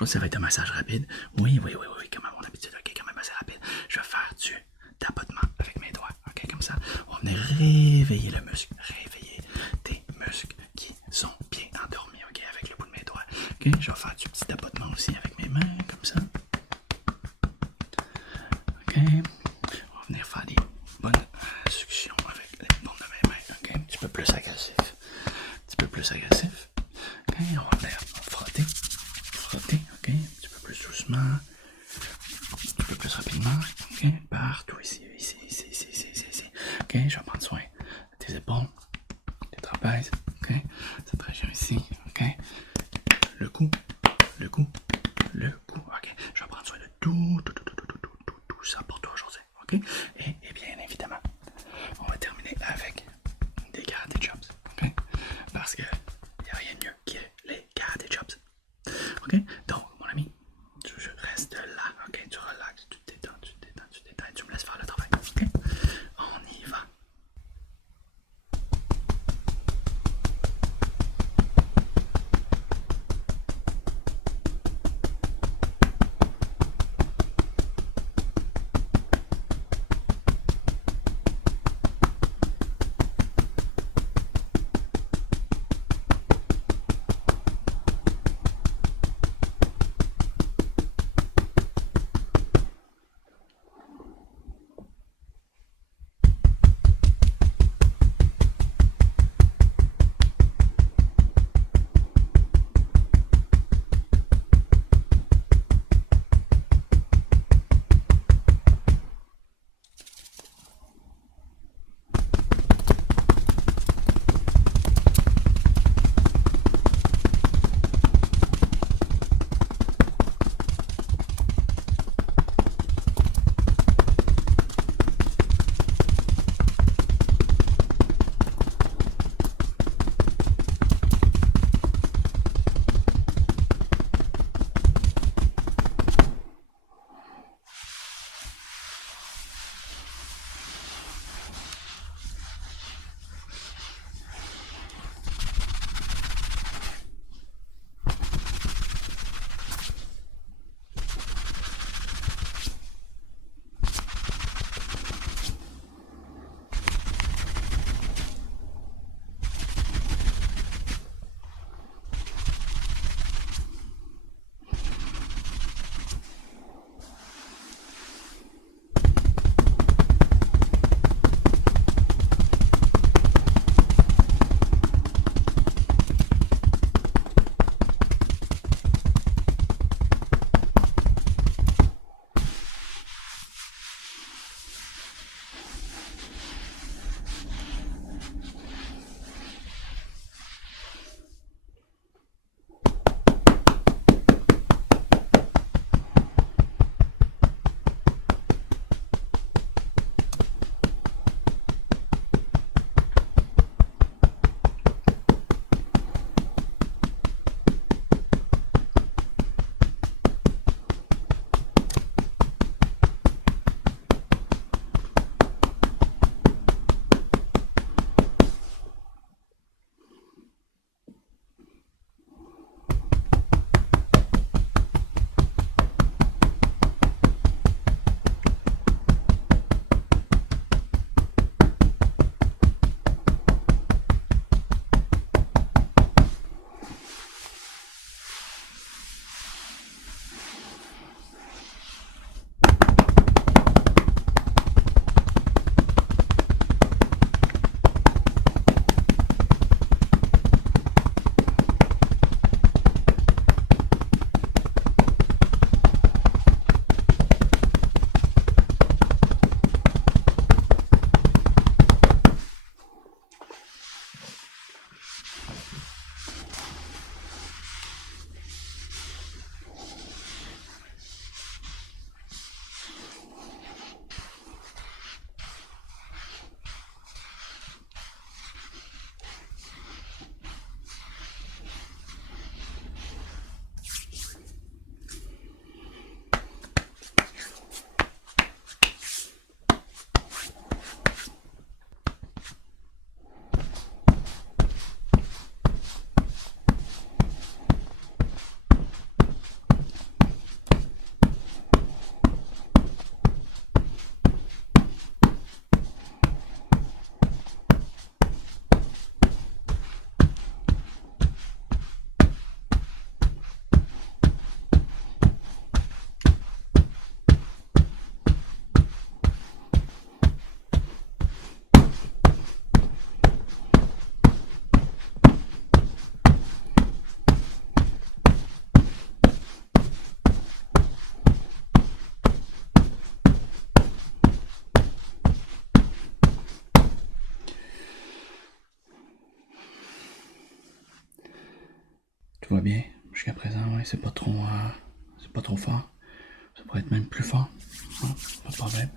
Aujourd'hui, ça va être un massage rapide. Oui, oui, oui, oui, comme à mon habitude, ok, quand même assez rapide. Je vais faire du tapotement avec mes doigts, ok, comme ça. On va venir réveiller le muscle, réveiller tes muscles qui sont bien endormis, ok, avec le bout de mes doigts. Ok, je vais faire du petit tapotement aussi avec mes mains, comme ça. Ok, on va venir faire des bonnes suctions avec les paumes de mes mains, ok, un petit peu plus agressif. Un petit peu plus agressif. Ok, on va venir frotter, frotter, ok, un petit peu plus doucement, un petit peu plus rapidement, ok, partout ici, ici, ici, ici, ici, ici, ici. Ok, je vais prendre soin de tes épaules, tes trapèzes, ok, cette région ici, ok, le cou, le cou, le cou, ok, je vais prendre soin de tout ça pour toi aujourd'hui, ok, et bien évidemment, on va terminer avec des karaté chops, ok, parce que il n'y a rien de mieux que les karaté chops. Ok? Donc, mon ami, tu restes là. Ok? Tu relaxes, tu te détends, tu te détends, tu te détends et tu me laisses faire le travail. Ok? On y va. tout va bien. Jusqu'à présent, ouais, c'est pas trop fort. Ça pourrait être même plus fort. Non, pas de problème.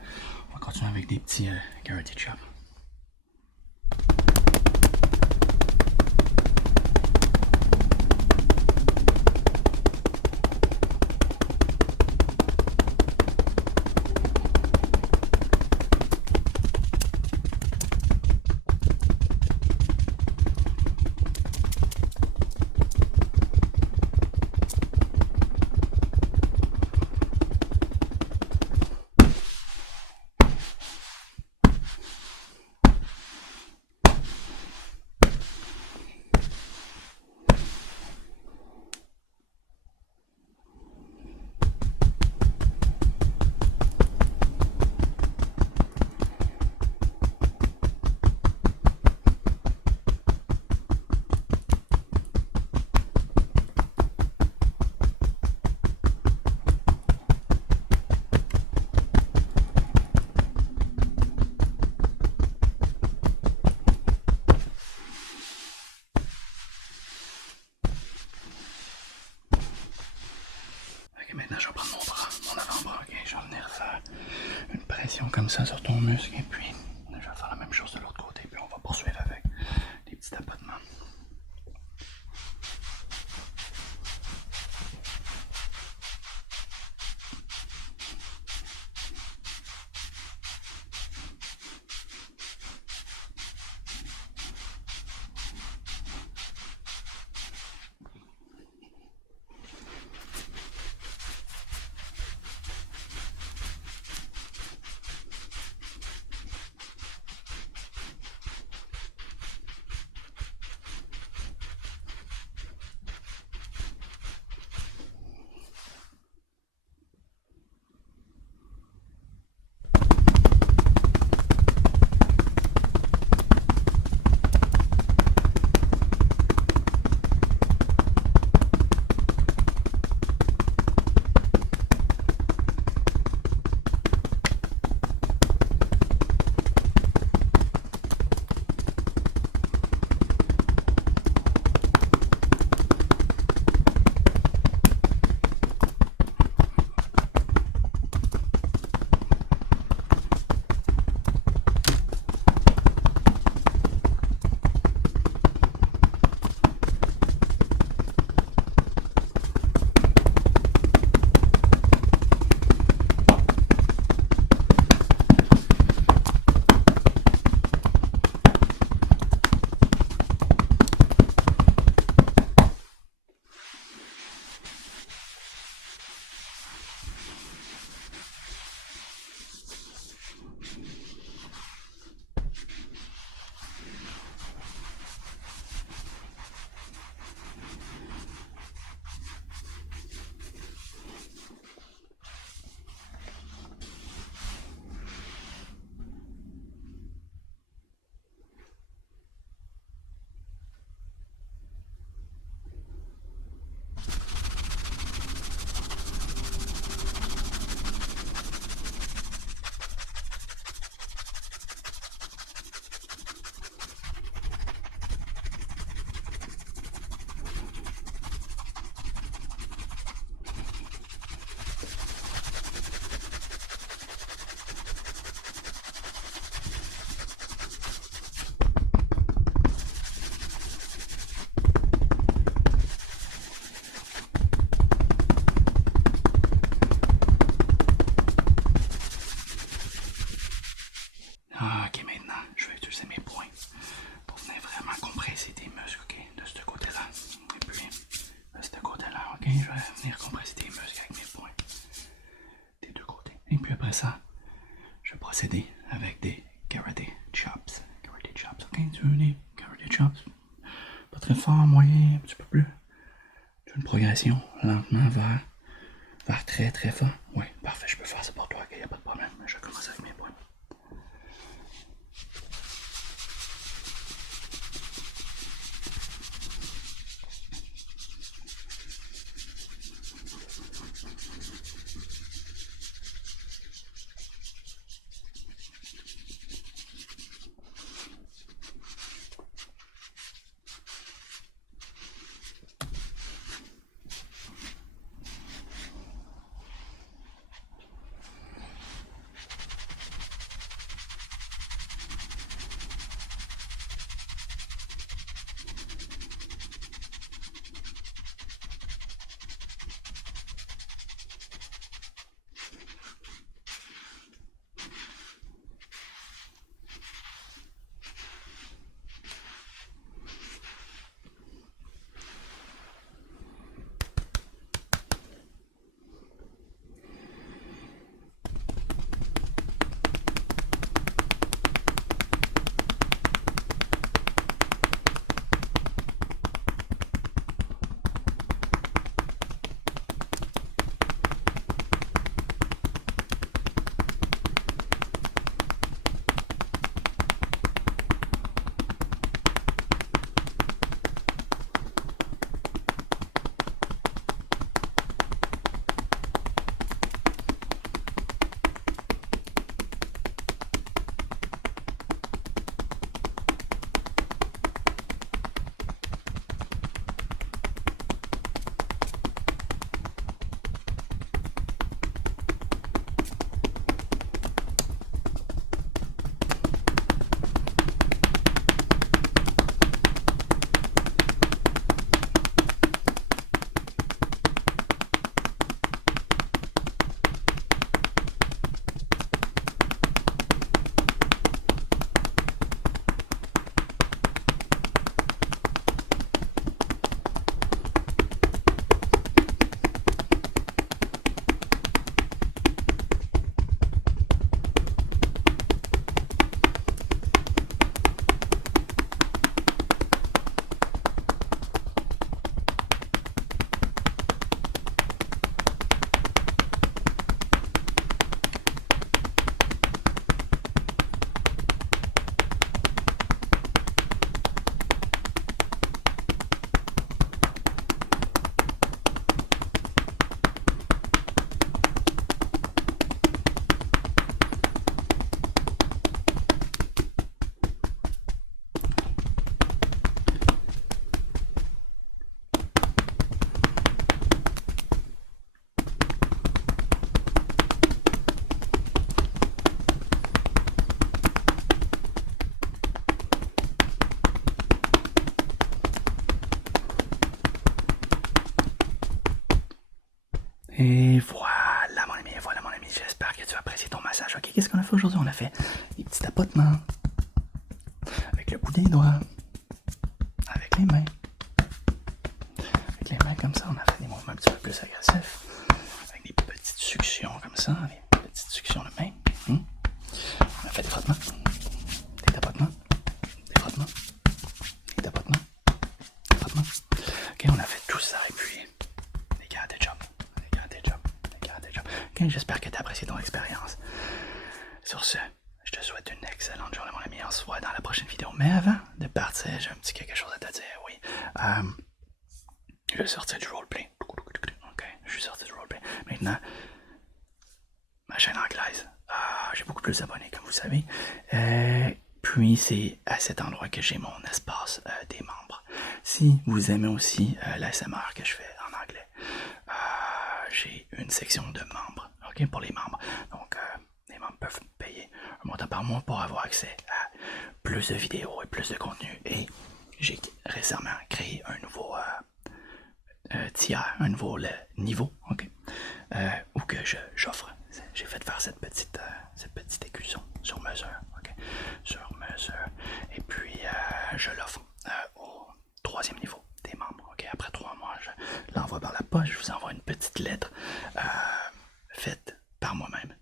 On va continuer avec des petits karate chops. Maintenant, je vais prendre mon avant-bras, ok? Je vais venir faire une pression comme ça sur ton muscle, et puis je vais faire la même chose de l'autre côté, puis on va poursuivre avec des petits tapotements. Ah, ok, maintenant, je vais utiliser mes poings pour venir vraiment compresser tes muscles, ok, de ce côté-là. Et puis, de ce côté-là, ok, je vais venir compresser tes muscles avec mes poings. Des deux côtés. Et puis après ça, je vais procéder avec des karate chops. Karate chops, ok, tu veux des karate chops? Pas très fort, moyen, un petit peu plus. Tu veux une progression lentement vers très très fort? Oui, parfait, je peux faire ça pour toi, ok, y a pas de problème. Je vais commencer avec mes poings. Et voilà mon ami, voilà mon ami, j'espère que tu as apprécié ton massage. Ok, qu'est-ce qu'on a fait aujourd'hui? On a fait des petits tapotements avec le bout des doigts, avec les mains. Avec les mains comme ça, on a fait des mouvements un petit peu plus agressifs. Avec des petites suctions comme ça, des petites suctions de main. On a fait des frottements, des tapotements, des frottements, des tapotements, des frottements. Ok, on a fait tout ça et puis les gars, des jobs, les gars, des jobs, les gars, des jobs. Ok, j'espère que tu as apprécié ton expérience. Sur ce, je te souhaite une excellente journée mon ami, on se voit dans la prochaine vidéo. Mais avant de partir, j'ai un petit quelque chose à te dire, oui. Je vais sortir du roleplay. Ok, je suis sorti du roleplay. Maintenant, ma chaîne anglaise. J'ai beaucoup plus d'abonnés, comme vous savez. Puis c'est à cet endroit que j'ai mon espace des membres. Si vous aimez aussi l'ASMR que je fais en anglais, j'ai une section de membres, ok, pour les membres. Donc, les membres peuvent payer un montant par mois pour avoir accès à plus de vidéos et plus de contenu. Et j'ai récemment créé un nouveau tiers, un nouveau niveau, ok, où que j'offre. J'ai fait faire cette petite écusson sur mesure, ok, sur mesure. Et puis je l'offre au 3e niveau des membres, ok. Après 3 mois, je l'envoie par la poste. Je vous envoie une petite lettre faite par moi-même,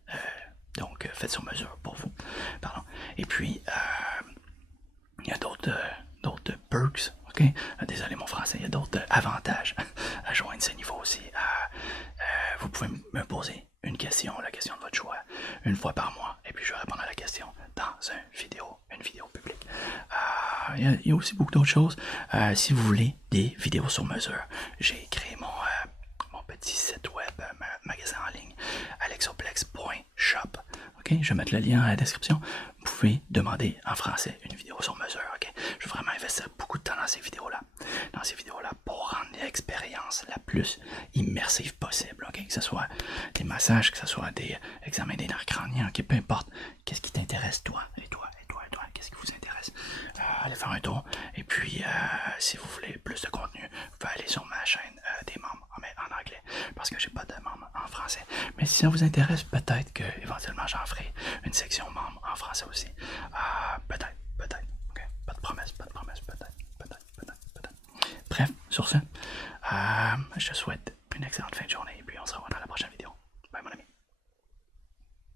donc faite sur mesure pour vous, pardon. Et puis il y a d'autres perks, ok? Désolé mon français, il y a d'autres avantages à joindre ce niveau aussi. Vous pouvez me poser une question, la question de votre choix, une fois par mois, et puis je vais répondre à la question dans une vidéo publique. Il y a aussi beaucoup d'autres choses. Si vous voulez des vidéos sur mesure, j'ai créé mon petit site web, magasin en ligne, alexoplex.shop. Ok, je vais mettre le lien dans la description. Vous pouvez demander en français une vidéo sur mesure. Ok, je vais vraiment investir beaucoup de temps dans ces vidéos-là, pour rendre l'expérience la plus immersive possible. Ok, que ce soit des massages, que ce soit des examens des nerfs crâniens. Ok, peu importe. Qu'est-ce qui t'intéresse toi et toi et toi et toi. Qu'est-ce qui vous intéresse? Allez faire un tour. Et puis, si vous voulez plus de contenu, vous pouvez aller sur ma chaîne des membres en anglais, parce que j'ai pas de membres en français. Mais si ça vous intéresse, peut-être que éventuellement j'en ferai une section membres en français aussi. Peut-être. Okay. Pas de promesse, peut-être. Bref, sur ce, je te souhaite une excellente fin de journée et puis on se revoit dans la prochaine vidéo.